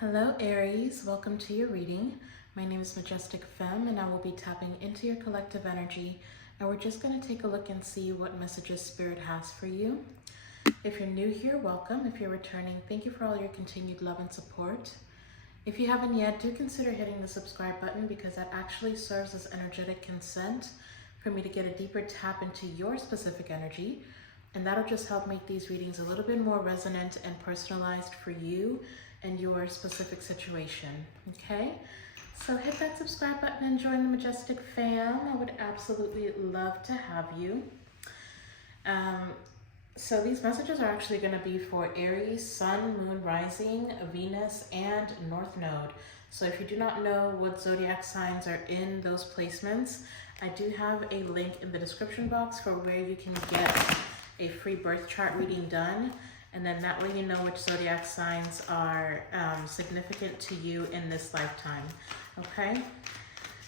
Hello Aries, welcome to your reading. My name is Majestic Femme and I will be tapping into your collective energy, and we're just going to take a look and see what messages Spirit has for you. If you're new here, welcome. If you're returning, thank you for all your continued love and support. If you haven't yet, do consider hitting the subscribe button because that actually serves as energetic consent for me to get a deeper tap into your specific energy, and that'll just help make these readings a little bit more resonant and personalized for you and your specific situation. Okay, so hit that subscribe button and join the Majestic fam. I would absolutely love to have you. So these messages are actually going to be for Aries, Sun, Moon, Rising, Venus, and North Node. So if you do not know what zodiac signs are in those placements, I do have a link in the description box for where you can get a free birth chart reading done. And then that way you know which zodiac signs are significant to you in this lifetime, okay?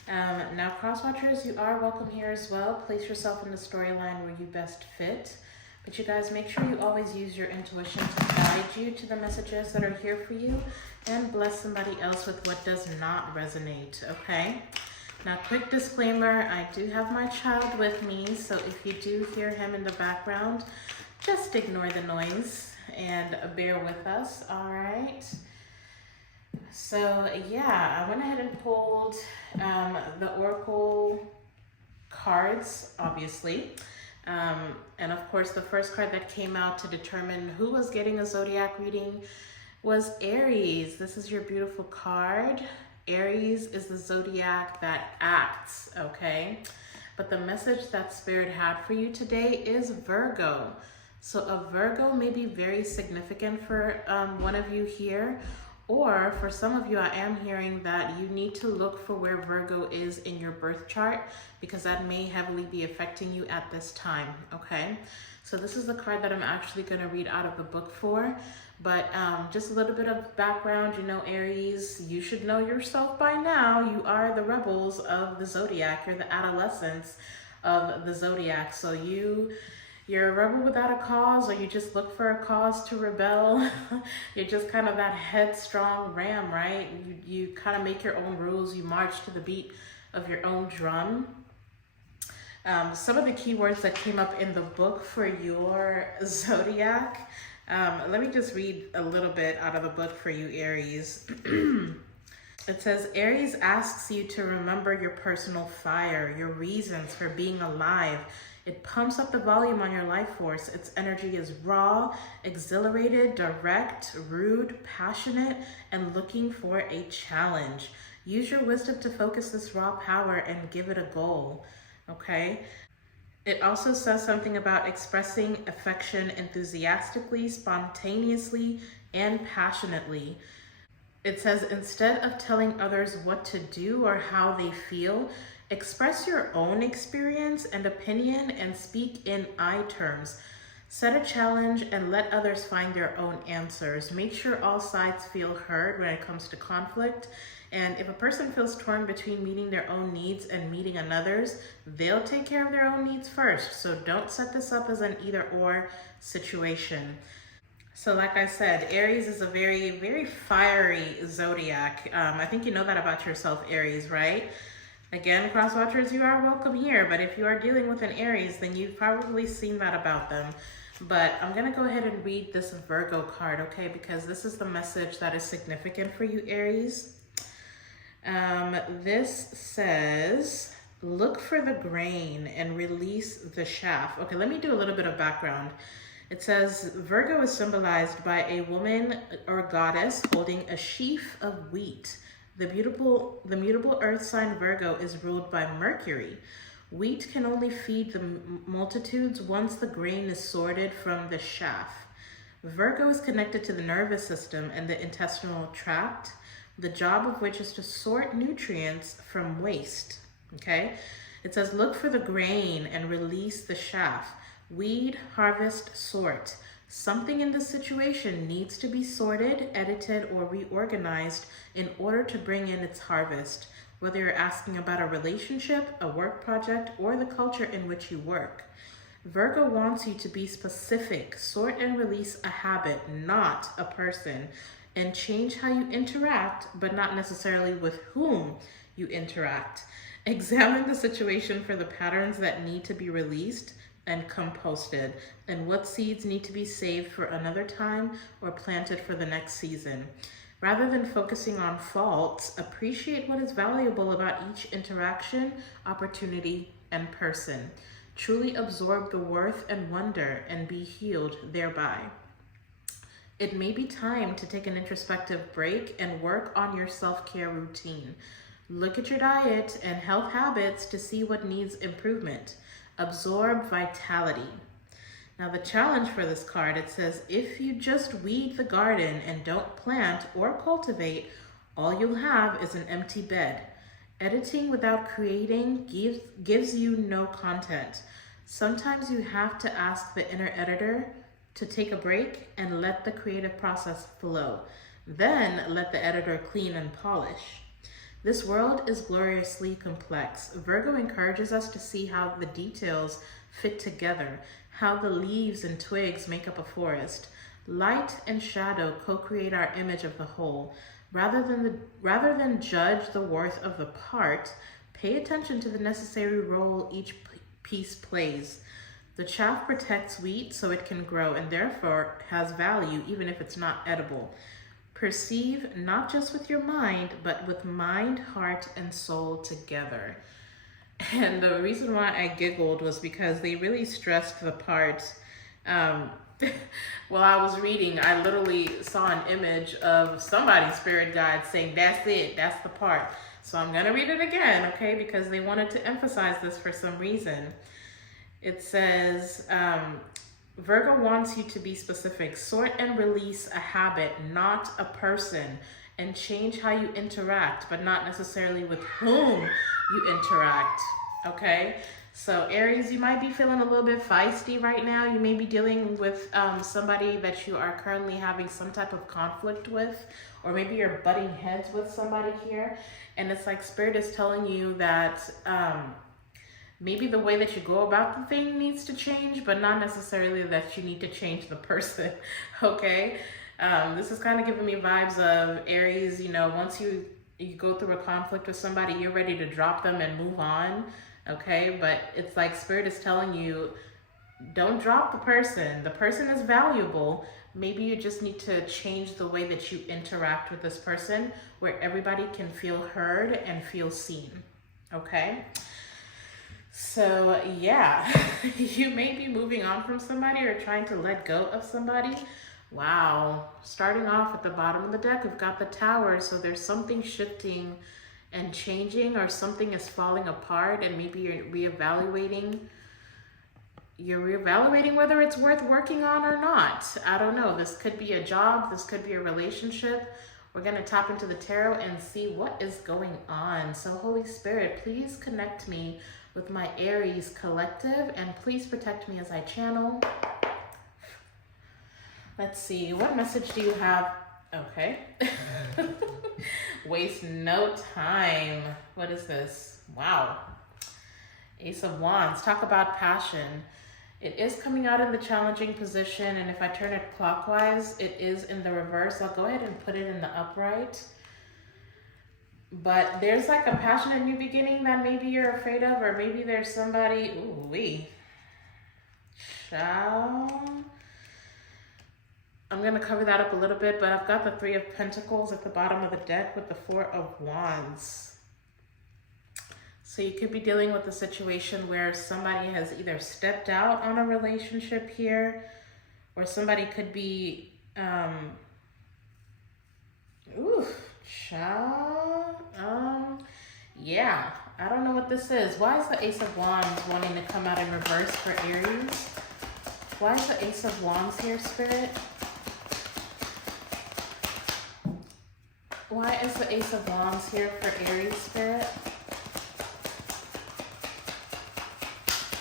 Now, cross-watchers, you are welcome here as well. Place yourself in the storyline where you best fit. But you guys, make sure you always use your intuition to guide you to the messages that are here for you and bless somebody else with what does not resonate, okay? Now, quick disclaimer, I do have my child with me, so if you do hear him in the background, just ignore the noise and bear with us, all right? So yeah, I went ahead and pulled the Oracle cards, obviously. And of course, the first card that came out to determine who was getting a zodiac reading was Aries. This is your beautiful card. Aries is the zodiac that acts, okay? But the message that Spirit had for you today is Virgo. So a Virgo may be very significant for one of you here, or for some of you, I am hearing that you need to look for where Virgo is in your birth chart because that may heavily be affecting you at this time, okay? So this is the card that I'm actually going to read out of the book for, but just a little bit of background. You know, Aries, you should know yourself by now. You are the rebels of the zodiac. You're the adolescents of the zodiac. So you're a rebel without a cause, or you just look for a cause to rebel. You're just kind of that headstrong ram, right? You kind of make your own rules. You march to the beat of your own drum. Some of the keywords that came up in the book for your zodiac. Let me just read a little bit out of the book for you, Aries. It says, Aries asks you to remember your personal fire, your reasons for being alive. It pumps up the volume on your life force. Its energy is raw, exhilarated, direct, rude, passionate, and looking for a challenge. Use your wisdom to focus this raw power and give it a goal, okay? It also says something about expressing affection enthusiastically, spontaneously, and passionately. It says, instead of telling others what to do or how they feel, express your own experience and opinion and speak in I terms. Set a challenge and let others find their own answers. Make sure all sides feel heard when it comes to conflict. And if a person feels torn between meeting their own needs and meeting another's, they'll take care of their own needs first. So don't set this up as an either-or situation. So like I said, Aries is a very, very fiery zodiac. I think you know that about yourself, Aries, right? Again, cross-watchers, you are welcome here, but if you are dealing with an Aries, then you've probably seen that about them. But I'm going to go ahead and read this Virgo card, okay, because this is the message that is significant for you, Aries. This says, look for the grain and release the chaff. Okay, let me do a little bit of background. It says, Virgo is symbolized by a woman or goddess holding a sheaf of wheat. The mutable earth sign Virgo is ruled by Mercury. Wheat can only feed the multitudes once the grain is sorted from the chaff. Virgo is connected to the nervous system and the intestinal tract, the job of which is to sort nutrients from waste, okay? It says, look for the grain and release the chaff. Weed, harvest, sort. Something in this situation needs to be sorted, edited, or reorganized in order to bring in its harvest, whether you're asking about a relationship, a work project, or the culture in which you work. Virgo wants you to be specific, sort and release a habit, not a person. and change how you interact, but not necessarily with whom you interact. Examine the situation for the patterns that need to be released and composted, and what seeds need to be saved for another time or planted for the next season. Rather than focusing on faults, appreciate what is valuable about each interaction, opportunity, and person. Truly absorb the worth and wonder and be healed thereby. It may be time to take an introspective break and work on your self-care routine. Look at your diet and health habits to see what needs improvement. Absorb vitality. Now the challenge for this card, it says, if you just weed the garden and don't plant or cultivate, all you'll have is an empty bed. Editing without creating gives you no content. Sometimes you have to ask the inner editor to take a break and let the creative process flow. Then let the editor clean and polish. This world is gloriously complex. Virgo encourages us to see how the details fit together, how the leaves and twigs make up a forest. Light and shadow co-create our image of the whole. Rather than judge the worth of the part, pay attention to the necessary role each piece plays. The chaff protects wheat so it can grow and therefore has value even if it's not edible. Perceive not just with your mind, but with mind, heart, and soul together. And the reason why I giggled was because they really stressed the part. While I was reading, I literally saw an image of somebody's spirit guide saying, that's it, that's the part. So I'm gonna read it again, okay? Because they wanted to emphasize this for some reason. It says, Virgo wants you to be specific. Sort and release a habit, not a person, and change how you interact, but not necessarily with whom you interact, okay? So Aries, you might be feeling a little bit feisty right now. You may be dealing with somebody that you are currently having some type of conflict with, or maybe you're butting heads with somebody here. And it's like Spirit is telling you that maybe the way that you go about the thing needs to change, but not necessarily that you need to change the person, okay? This is kind of giving me vibes of Aries, you know, once you go through a conflict with somebody, you're ready to drop them and move on, okay? But it's like Spirit is telling you, don't drop the person. The person is valuable. Maybe you just need to change the way that you interact with this person where everybody can feel heard and feel seen, okay? So yeah, you may be moving on from somebody or trying to let go of somebody. Wow, starting off at the bottom of the deck, we've got the Tower. So there's something shifting and changing, or something is falling apart, and maybe you're reevaluating whether it's worth working on or not. I don't know. This could be a job. This could be a relationship. We're going to tap into the tarot and see what is going on. So Holy Spirit, please connect me with my Aries collective, and please protect me as I channel. Let's see, what message do you have? Okay. Waste no time. What is this? Wow. Ace of Wands. Talk about passion. It is coming out in the challenging position, and if I turn it clockwise, it is in the reverse. I'll go ahead and put it in the upright. But there's like a passionate new beginning that maybe you're afraid of, or maybe there's somebody, ooh-wee. I'm going to cover that up a little bit, but I've got the Three of Pentacles at the bottom of the deck with the Four of Wands. So you could be dealing with a situation where somebody has either stepped out on a relationship here, or somebody could be, yeah, I don't know what this is. Why is the Ace of Wands wanting to come out in reverse for Aries? Why is the Ace of Wands here, Spirit? Why is the Ace of Wands here for Aries, Spirit?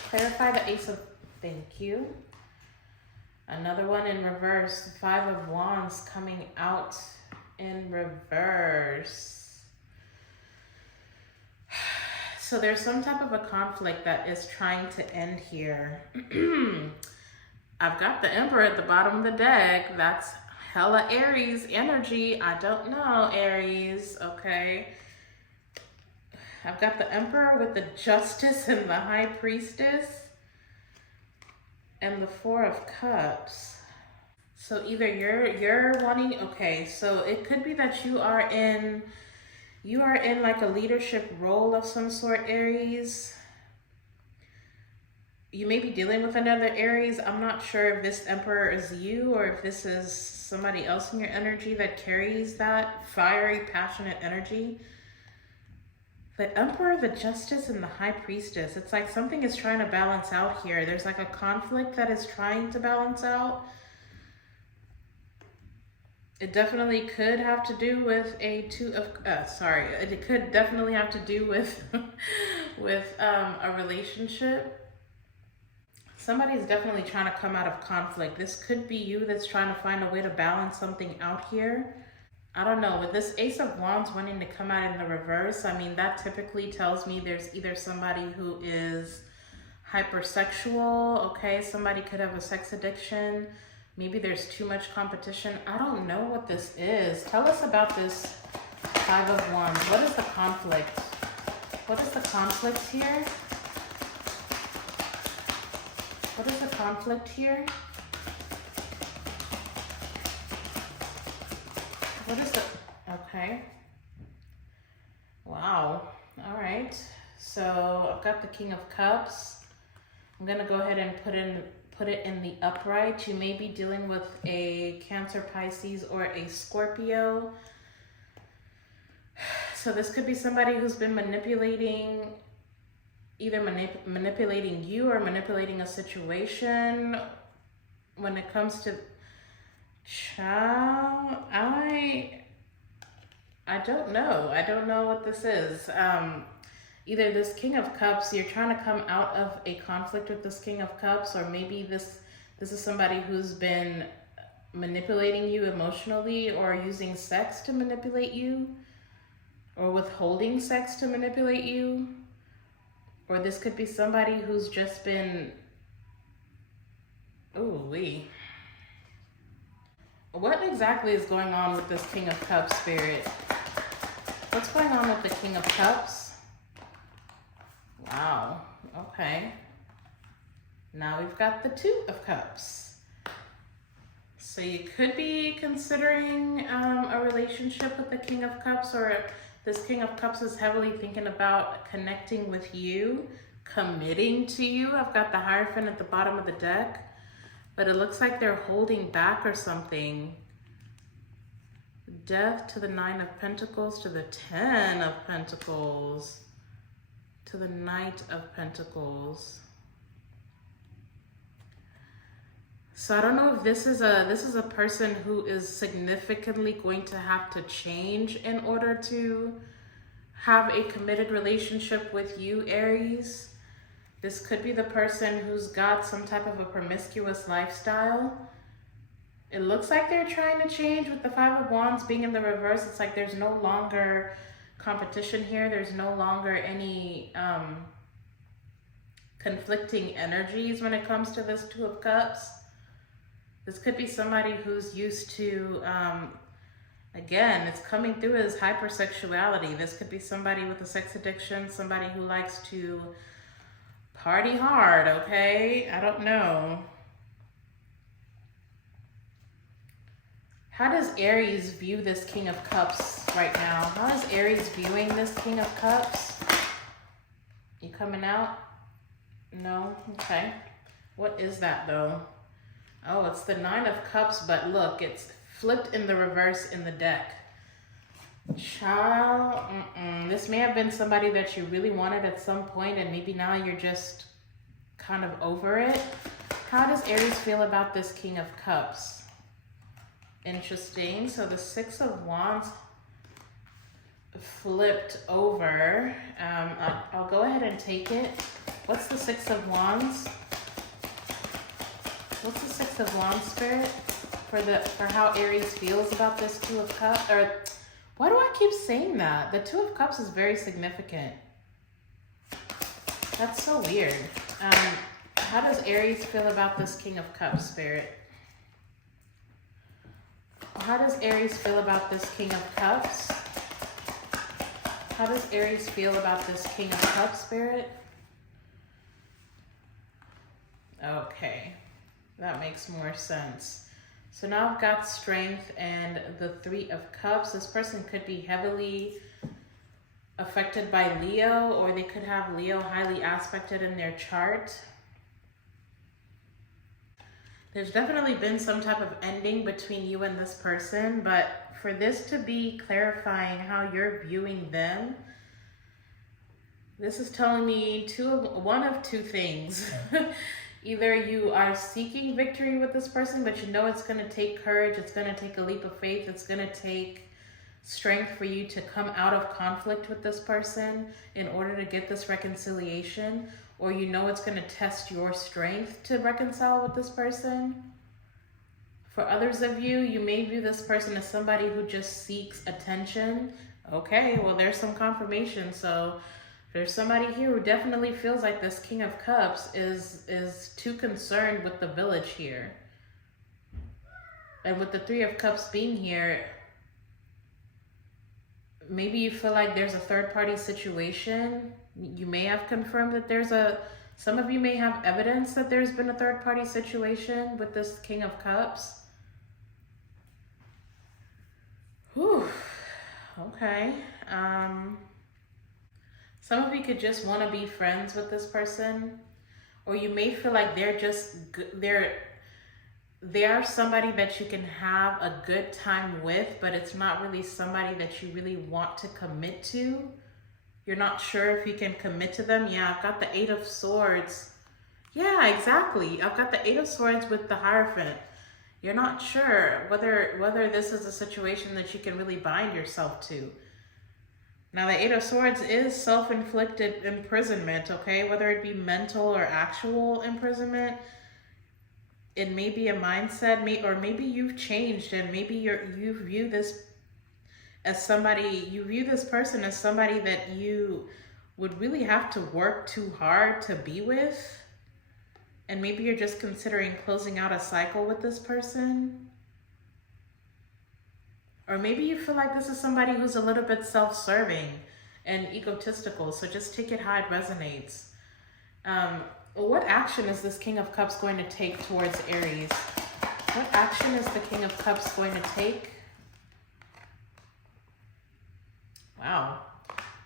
Clarify the Ace of... Thank you. Another one in reverse. The Five of Wands coming out in reverse. So there's some type of a conflict that is trying to end here. I've got the Emperor at the bottom of the deck. That's hella Aries energy. I don't know, Aries, okay? I've got the Emperor with the Justice and the High Priestess and the Four of Cups. So either you're wanting, okay, so it could be that you are in like a leadership role of some sort, Aries. You may be dealing with another Aries. I'm not sure if this Emperor is you or if this is somebody else in your energy that carries that fiery, passionate energy. The Emperor, the Justice, and the High Priestess. It's like something is trying to balance out here. There's like a conflict that is trying to balance out. It definitely could have to do with it could definitely have to do with a relationship. Somebody's definitely trying to come out of conflict. This could be you that's trying to find a way to balance something out here. I don't know, with this Ace of Wands wanting to come out in the reverse, I mean, that typically tells me there's either somebody who is hypersexual, okay? Somebody could have a sex addiction. Maybe there's too much competition. I don't know what this is. Tell us about this Five of Wands. What is the conflict? What is the conflict here? What is the conflict here? What is the, okay. Wow, all right. So I've got the King of Cups. I'm gonna go ahead and put it in the upright. You may be dealing with a Cancer, Pisces, or a Scorpio. So this could be somebody who's been manipulating, either manipulating you or manipulating a situation. When it comes to child, I don't know. I don't know what this is. Either this King of Cups, you're trying to come out of a conflict with this King of Cups, or maybe this is somebody who's been manipulating you emotionally, or using sex to manipulate you, or withholding sex to manipulate you. Or this could be somebody who's just been, ooh-wee. What exactly is going on with this King of Cups, Spirit? What's going on with the King of Cups? Wow, okay. Now we've got the Two of Cups. So you could be considering a relationship with the King of Cups, or this King of Cups is heavily thinking about connecting with you, committing to you. I've got the Hierophant at the bottom of the deck, but it looks like they're holding back or something. Death to the Nine of Pentacles, to the Ten of Pentacles, to the Knight of Pentacles. So I don't know if this is a person who is significantly going to have to change in order to have a committed relationship with you, Aries. This could be the person who's got some type of a promiscuous lifestyle. It looks like they're trying to change with the Five of Wands being in the reverse. It's like there's no longer competition here. There's no longer any conflicting energies when it comes to this Two of Cups. This could be somebody who's used to, again, it's coming through as hypersexuality. This could be somebody with a sex addiction, somebody who likes to party hard, okay? I don't know. How does Aries view this King of Cups right now? How is Aries viewing this King of Cups? You coming out? No? Okay. What is that though? Oh, it's the Nine of Cups, but look, it's flipped in the reverse in the deck. Child, this may have been somebody that you really wanted at some point, and maybe now you're just kind of over it. How does Aries feel about this King of Cups? Interesting. So the Six of Wands flipped over. I'll go ahead and take it. What's the Six of Wands? What's the Six of Wands, Spirit, for how Aries feels about this Two of Cups? Or why do I keep saying that? The Two of Cups is very significant. That's so weird. How does Aries feel about this King of Cups, Spirit? How does Aries feel about this King of Cups? How does Aries feel about this King of Cups, Spirit? Okay, that makes more sense. So now I've got Strength and the Three of Cups. This person could be heavily affected by Leo, or they could have Leo highly aspected in their chart. There's definitely been some type of ending between you and this person, but for this to be clarifying how you're viewing them, this is telling me one of two things. Either you are seeking victory with this person, but you know it's going to take courage, it's going to take a leap of faith, it's going to take strength for you to come out of conflict with this person in order to get this reconciliation, or you know it's going to test your strength to reconcile with this person. For others of you, you may view this person as somebody who just seeks attention. Okay, well, there's some confirmation. So there's somebody here who definitely feels like this King of Cups is too concerned with the village here. And with the Three of Cups being here, maybe you feel like there's a third-party situation. You may have confirmed that some of you may have evidence that there's been a third-party situation with this King of Cups. Whew. Okay. Some of you could just want to be friends with this person, or you may feel like they are somebody that you can have a good time with, but it's not really somebody that you really want to commit to. You're not sure if you can commit to them. Yeah, I've got the Eight of Swords. Yeah, exactly. I've got the Eight of Swords with the Hierophant. You're not sure whether this is a situation that you can really bind yourself to. Now, the Eight of Swords is self-inflicted imprisonment, okay? Whether it be mental or actual imprisonment, it may be a mindset, or maybe you've changed, and maybe you view this person as somebody that you would really have to work too hard to be with. And maybe you're just considering closing out a cycle with this person. Or maybe you feel like this is somebody who's a little bit self-serving and egotistical. So just take it how it resonates. What action is this King of Cups going to take towards Aries? What action is the King of Cups going to take? Wow.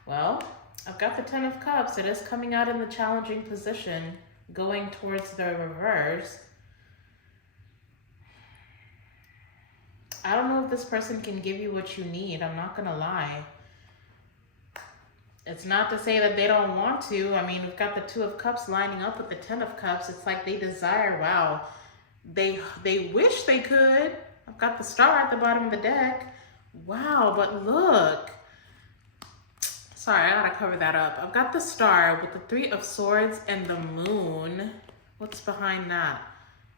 Well, I've got the Ten of Cups. It is coming out in the challenging position, going towards the reverse. I don't know if this person can give you what you need. I'm not going to lie. It's not to say that they don't want to. I mean, we've got the Two of Cups lining up with the Ten of Cups. It's like they desire, wow. They wish they could. I've got the Star at the bottom of the deck. Wow, but look. Sorry, I gotta cover that up. I've got the Star with the Three of Swords and the Moon. What's behind that?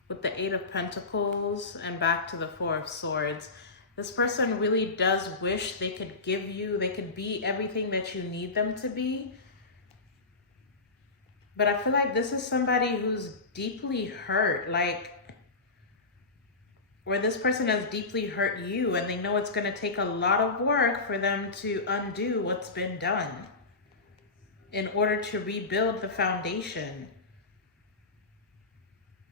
With the Eight of Pentacles and back to the Four of Swords. This person really does wish they could be everything that you need them to be. But I feel like this is somebody who's deeply hurt, or this person has deeply hurt you, and they know it's going to take a lot of work for them to undo what's been done in order to rebuild the foundation.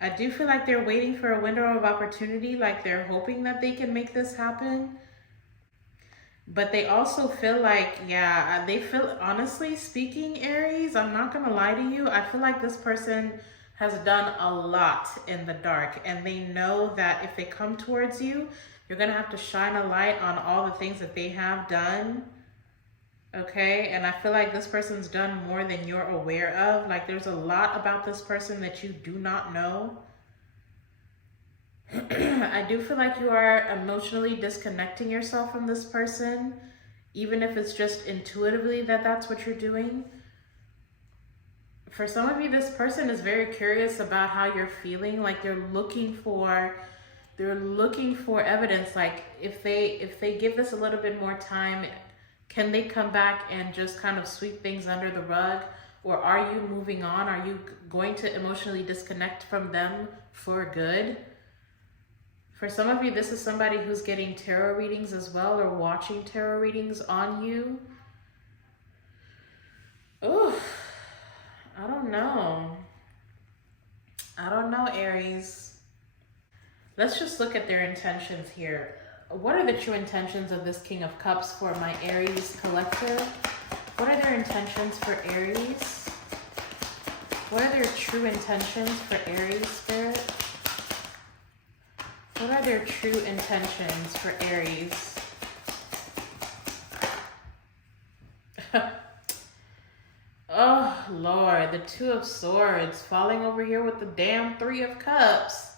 I do feel like they're waiting for a window of opportunity, like they're hoping that they can make this happen. But they also feel like, yeah, they feel, honestly speaking, Aries, I'm not going to lie to you. I feel like this person has done a lot in the dark, and they know that if they come towards you, you're going to have to shine a light on all the things that they have done. Okay, and I feel like this person's done more than you're aware of. Like there's a lot about this person that you do not know. I do feel like you are emotionally disconnecting yourself from this person, even if it's just intuitively that that's what you're doing. For some of you, this person is very curious about how you're feeling. Like they're looking for evidence. Like if they give this a little bit more time, can they come back and just kind of sweep things under the rug? Or are you moving on? Are you going to emotionally disconnect from them for good? For some of you, this is somebody who's getting tarot readings as well, or watching tarot readings on you. Oh, I don't know. I don't know, Aries. Let's just look at their intentions here. What are the true intentions of this King of Cups for my Aries collective? What are their intentions for Aries? What are their true intentions for Aries, Spirit? What are their true intentions for Aries? Oh, Lord, the Two of Swords falling over here with the damn Three of Cups.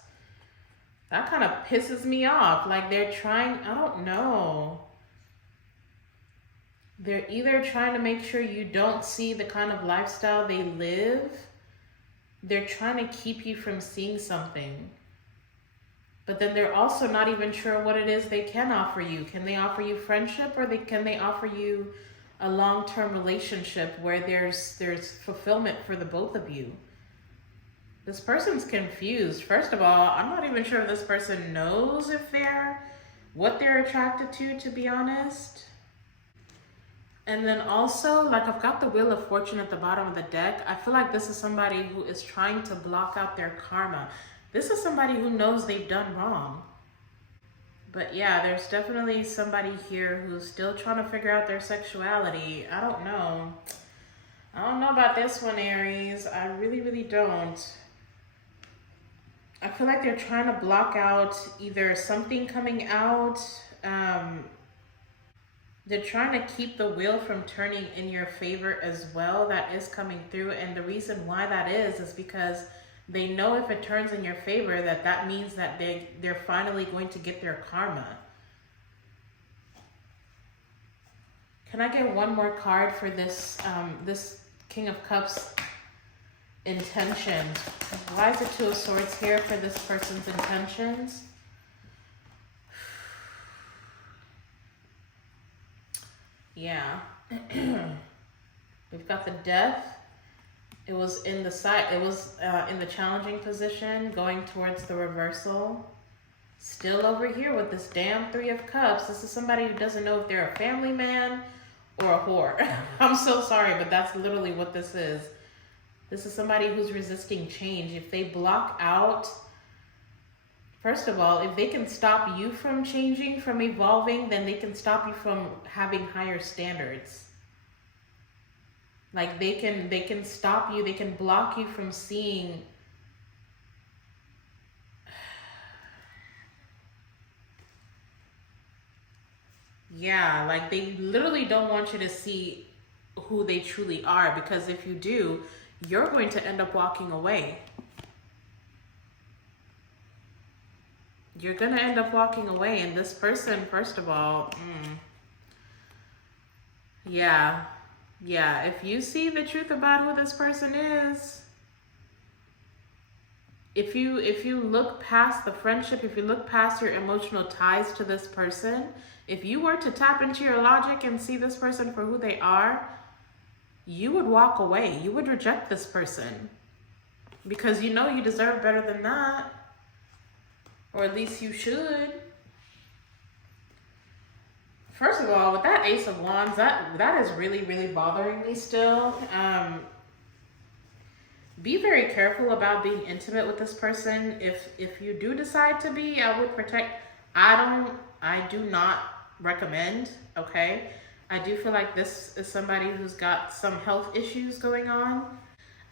That kind of pisses me off. Like they're trying, I don't know. They're either trying to make sure you don't see the kind of lifestyle they live. They're trying to keep you from seeing something. But then they're also not even sure what it is they can offer you. Can they offer you friendship, or can they offer you a long-term relationship where there's fulfillment for the both of you? This person's confused. First of all, I'm not even sure if this person knows what they're attracted to be honest. And then also, like I've got the Wheel of Fortune at the bottom of the deck. I feel like this is somebody who is trying to block out their karma. This is somebody who knows they've done wrong. But yeah, there's definitely somebody here who's still trying to figure out their sexuality. I don't know. I don't know about this one, Aries. I really, really don't. I feel like they're trying to block out either something coming out. They're trying to keep the wheel from turning in your favor as well. That is coming through. And the reason why that is because they know if it turns in your favor, that means that they're finally going to get their karma. Can I get one more card for this this King of Cups intentions? Why is the Two of Swords here for this person's intentions? Yeah. We've got the Death. It was in the side. It was in the challenging position, going towards the reversal. Still over here with this damn Three of Cups. This is somebody who doesn't know if they're a family man or a whore. I'm so sorry, but that's literally what this is. This is somebody who's resisting change. If they block out, first of all, if they can stop you from changing, from evolving, then they can stop you from having higher standards. Like they can stop you, they can block you from seeing. Yeah, like they literally don't want you to see who they truly are, because if you do, you're going to end up walking away. You're going to end up walking away, and this person, first of all, yeah, if you see the truth about who this person is, if you look past the friendship, if you look past your emotional ties to this person, if you were to tap into your logic and see this person for who they are, you would walk away. You would reject this person because you know you deserve better than that, or at least you should. First of all, with that Ace of Wands, that is really, really bothering me still. Be very careful about being intimate with this person. If you do decide to be, I would protect. I do not recommend, okay? I do feel like this is somebody who's got some health issues going on.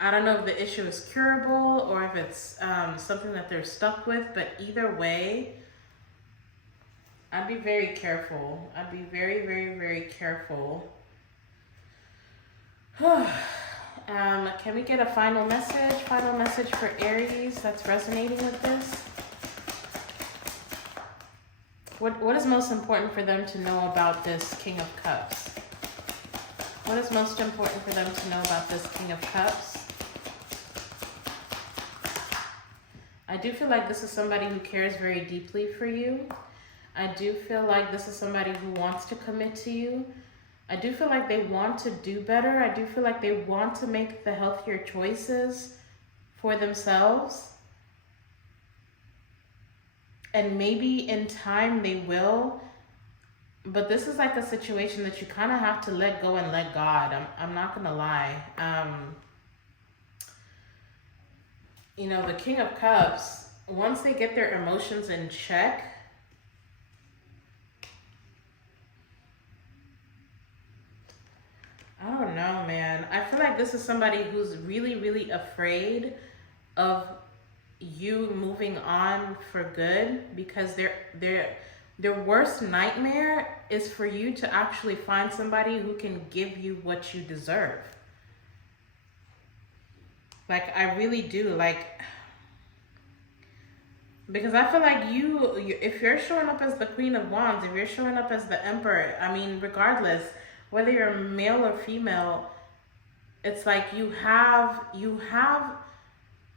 I don't know if the issue is curable or if it's something that they're stuck with, but either way, I'd be very careful. I'd be very, very, very careful. Can we get a final message? Final message for Aries that's resonating with this? What is most important for them to know about this King of Cups? What is most important for them to know about this King of Cups? I do feel like this is somebody who cares very deeply for you. I do feel like this is somebody who wants to commit to you. I do feel like they want to do better. I do feel like they want to make the healthier choices for themselves. And maybe in time they will, but this is like a situation that you kind of have to let go and let God. I'm not gonna lie. You know, the King of Cups, once they get their emotions in check, I don't know, man. I feel like this is somebody who's really, really afraid of you moving on for good, because their worst nightmare is for you to actually find somebody who can give you what you deserve. Like, I really do, like, because I feel like you, if you're showing up as the Queen of Wands, if you're showing up as the Emperor, I mean, regardless, whether you're male or female, it's like you have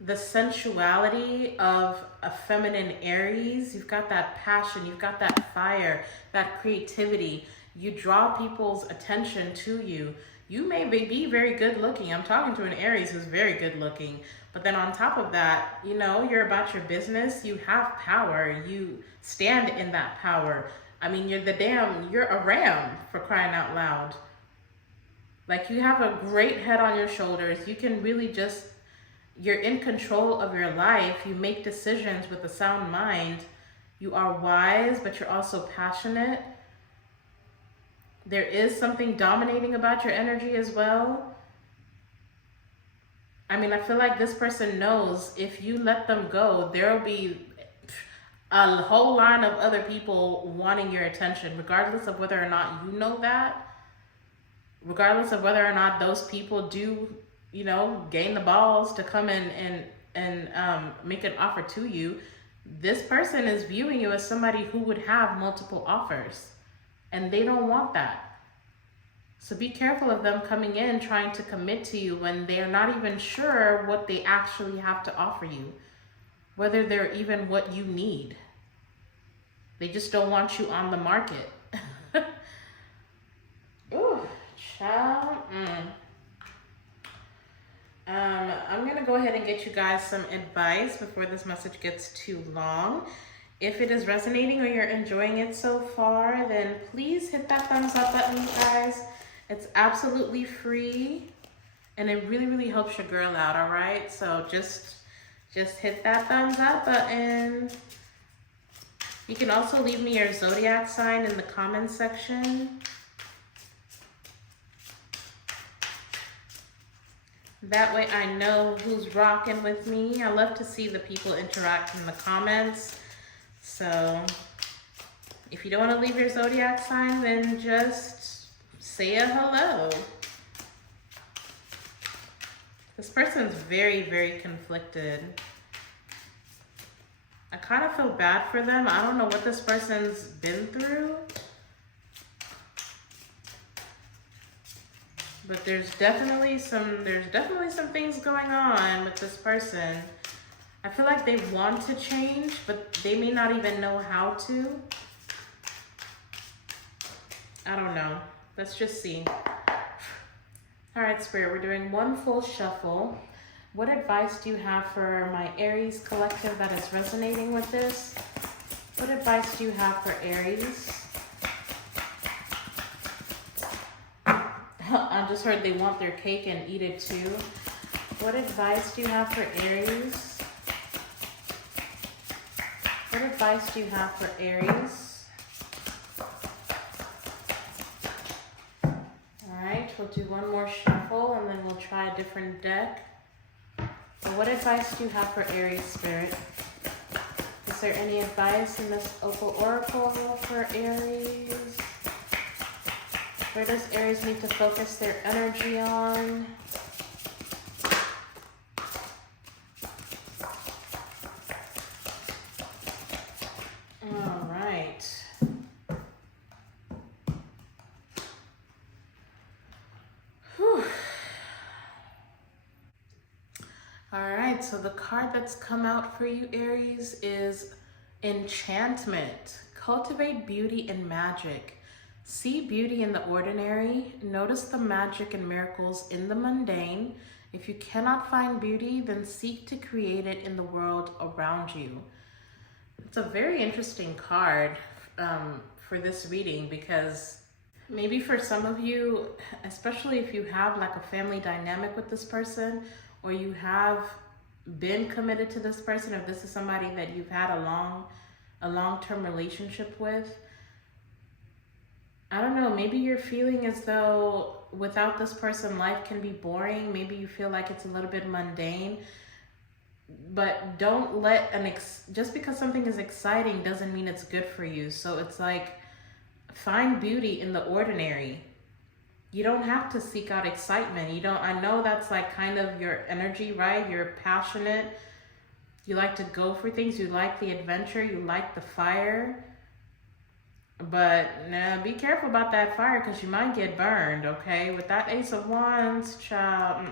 the sensuality of a feminine Aries. You've got that passion, you've got that fire, that creativity. You draw people's attention to you. You may be very good looking. I'm talking to an Aries who's very good looking. But then on top of that, you know, you're about your business. You have power. You stand in that power. I mean, you're a ram, for crying out loud. Like, you have a great head on your shoulders. You can really you're in control of your life. You make decisions with a sound mind. You are wise, but you're also passionate. There is something dominating about your energy as well. I mean, I feel like this person knows if you let them go, there will be a whole line of other people wanting your attention, regardless of whether or not you know that, regardless of whether or not those people do, you know, gain the balls to come in and make an offer to you. This person is viewing you as somebody who would have multiple offers, and they don't want that. So be careful of them coming in trying to commit to you when they're not even sure what they actually have to offer you, whether they're even what you need. They just don't want you on the market. Ooh, child. I'm gonna go ahead and get you guys some advice before this message gets too long. If it is resonating or you're enjoying it so far, then please hit that thumbs up button, you guys. It's absolutely free, and it really, really helps your girl out, all right? So just hit that thumbs up button. You can also leave me your zodiac sign in the comments section. That way I know who's rocking with me. I love to see the people interact in the comments. So if you don't want to leave your zodiac sign, then just say a hello. This person's very, very conflicted. I kind of feel bad for them. I don't know what this person's been through, but there's definitely some things going on with this person. I feel like they want to change, but they may not even know how to. I don't know. Let's just see. All right, Spirit, we're doing one full shuffle. What advice do you have for my Aries collective that is resonating with this? What advice do you have for Aries? I just heard they want their cake and eat it too. What advice do you have for Aries? What advice do you have for Aries? We'll do one more shuffle and then we'll try a different deck. So what advice do you have for Aries, Spirit? Is there any advice in this Opal Oracle for Aries? Where does Aries need to focus their energy on? All right. Alright, so the card that's come out for you, Aries, is Enchantment. Cultivate beauty and magic. See beauty in the ordinary. Notice the magic and miracles in the mundane. If you cannot find beauty, then seek to create it in the world around you. It's a very interesting card for this reading, because maybe for some of you, especially if you have like a family dynamic with this person, or you have been committed to this person, if this is somebody that you've had a long-term relationship with, I don't know, maybe you're feeling as though without this person, life can be boring. Maybe you feel like it's a little bit mundane. But don't let just because something is exciting doesn't mean it's good for you. So it's like, find beauty in the ordinary. You don't have to seek out excitement. I know that's like kind of your energy, right? You're passionate. You like to go for things. You like the adventure. You like the fire. But now be careful about that fire, because you might get burned, okay? With that Ace of Wands, child,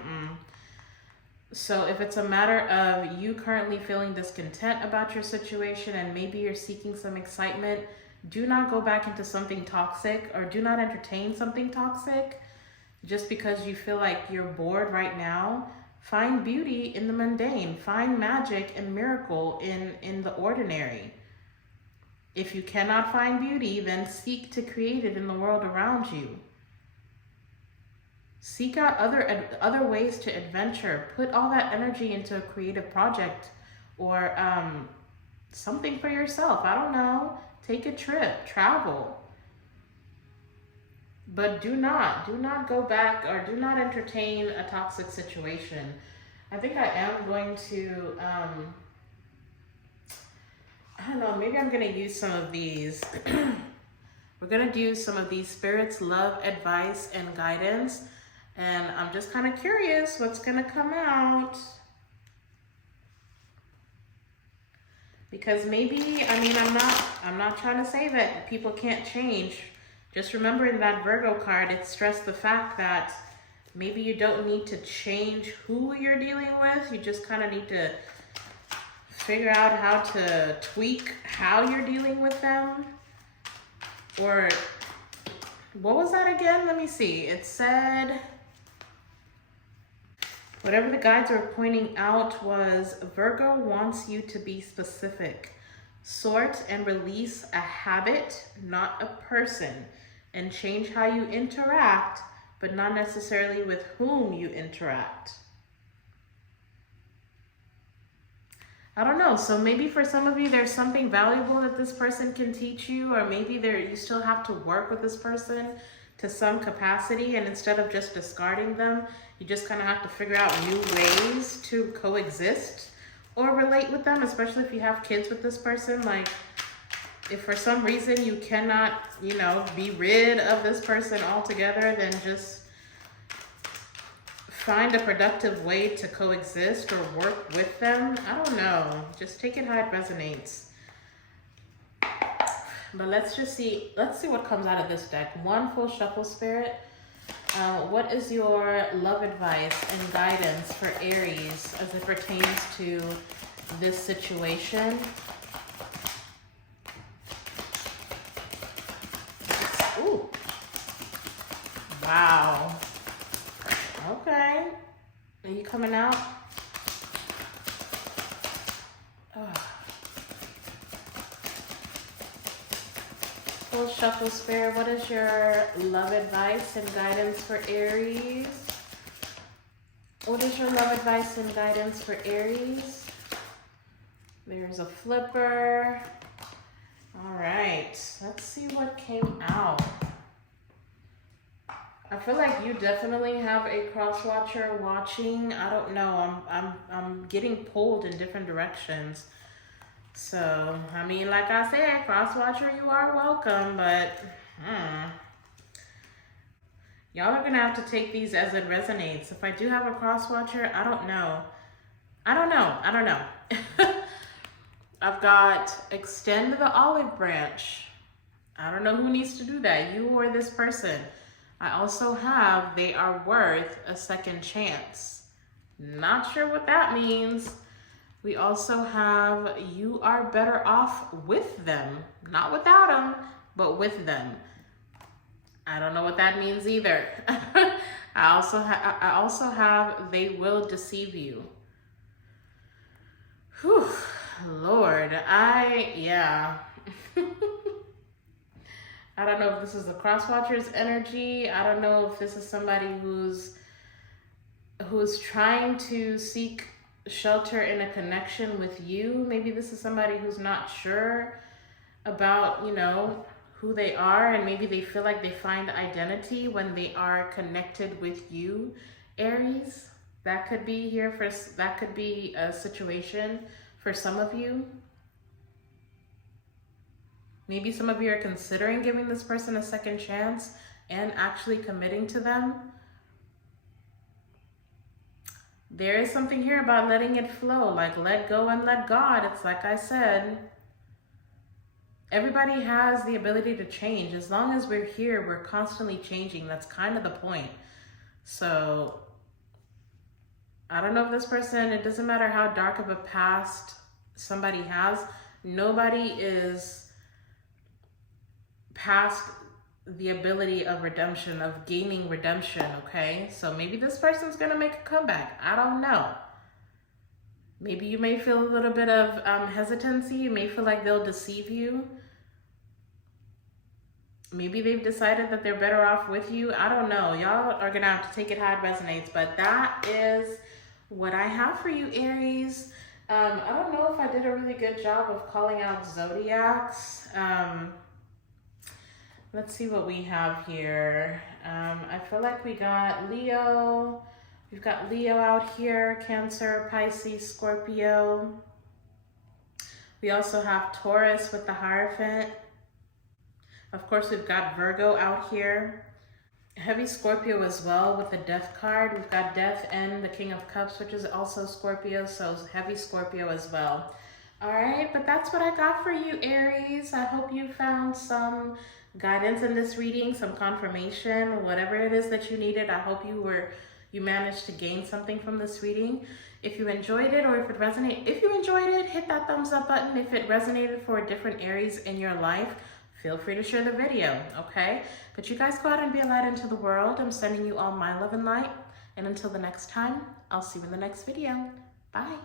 So if it's a matter of you currently feeling discontent about your situation and maybe you're seeking some excitement, do not go back into something toxic, or do not entertain something toxic just because you feel like you're bored right now. Find beauty in the mundane. Find magic and miracle in the ordinary. If you cannot find beauty, then seek to create it in the world around you. Seek out other ways to adventure. Put all that energy into a creative project, or something for yourself. I don't know. Take a trip, travel. But do not go back, or do not entertain a toxic situation. I think I am going to, I don't know, maybe I'm going to use some of these. We're going to do some of these spirits, love, advice, and guidance. And I'm just kind of curious what's going to come out. Because maybe, I mean, I'm not trying to say that people can't change. Just remember, in that Virgo card, it stressed the fact that maybe you don't need to change who you're dealing with. You just kind of need to figure out how to tweak how you're dealing with them. Or what was that again? Let me see. It said, whatever the guides were pointing out was, Virgo wants you to be specific. Sort and release a habit, not a person, and change how you interact, but not necessarily with whom you interact. I don't know. So maybe for some of you, there's something valuable that this person can teach you, or maybe you still have to work with this person to some capacity, and instead of just discarding them, you just kind of have to figure out new ways to coexist or relate with them, especially if you have kids with this person. Like, if for some reason you cannot, be rid of this person altogether, then just find a productive way to coexist or work with them. I don't know. Just take it how it resonates. But let's see what comes out of this deck. One full shuffle, Spirit. What is your love advice and guidance for Aries as it pertains to this situation? Ooh. Wow. Okay. Are you coming out? Full shuffle, Spirit. What is your love advice and guidance for Aries? What is your love advice and guidance for Aries? There's a flipper. All right. Let's see what came out. I feel like you definitely have a cross watcher watching. I don't know. I'm getting pulled in different directions. So, I mean, like I said, cross watcher, you are welcome, but y'all are gonna have to take these as it resonates. If I do have a cross watcher, I don't know. I've got extend the olive branch. I don't know who needs to do that, you or this person. I also have they are worth a second chance. Not sure what that means. We also have you are better off with them. Not without them, but with them. I don't know what that means either. I also have they will deceive you. Whew. Lord, yeah. I don't know if this is the cross watcher's energy. I don't know if this is somebody who's trying to seek shelter in a connection with you. Maybe this is somebody who's not sure about, you know, who they are, and maybe they feel like they find identity when they are connected with you, Aries. That could be that could be a situation for some of you. Maybe some of you are considering giving this person a second chance and actually committing to them. There is something here about letting it flow, like let go and let God. It's like I said, everybody has the ability to change. As long as we're here, we're constantly changing. That's kind of the point. So I don't know if this person, it doesn't matter how dark of a past somebody has, nobody is past the ability of redemption, of gaining redemption, okay? So maybe this person's gonna make a comeback. I don't know. Maybe you may feel a little bit of hesitancy. You may feel like they'll deceive you. Maybe they've decided that they're better off with you. I don't know. Y'all are gonna have to take it how it resonates, but that is what I have for you, Aries. I don't know if I did a really good job of calling out zodiacs. Let's see what we have here. I feel like we got Leo. We've got Leo out here, Cancer, Pisces, Scorpio. We also have Taurus with the Hierophant. Of course, we've got Virgo out here. Heavy Scorpio as well with the Death card. We've got Death and the King of Cups, which is also Scorpio, so heavy Scorpio as well. All right, but that's what I got for you, Aries. I hope you found some guidance in this reading, some confirmation, whatever it is that you needed. I hope you managed to gain something from this reading. If you enjoyed it, or if it resonated, if you enjoyed it, hit that thumbs up button. If it resonated for different Aries in your life, feel free to share the video, okay? But you guys go out and be a light into the world. I'm sending you all my love and light. And until the next time, I'll see you in the next video. Bye.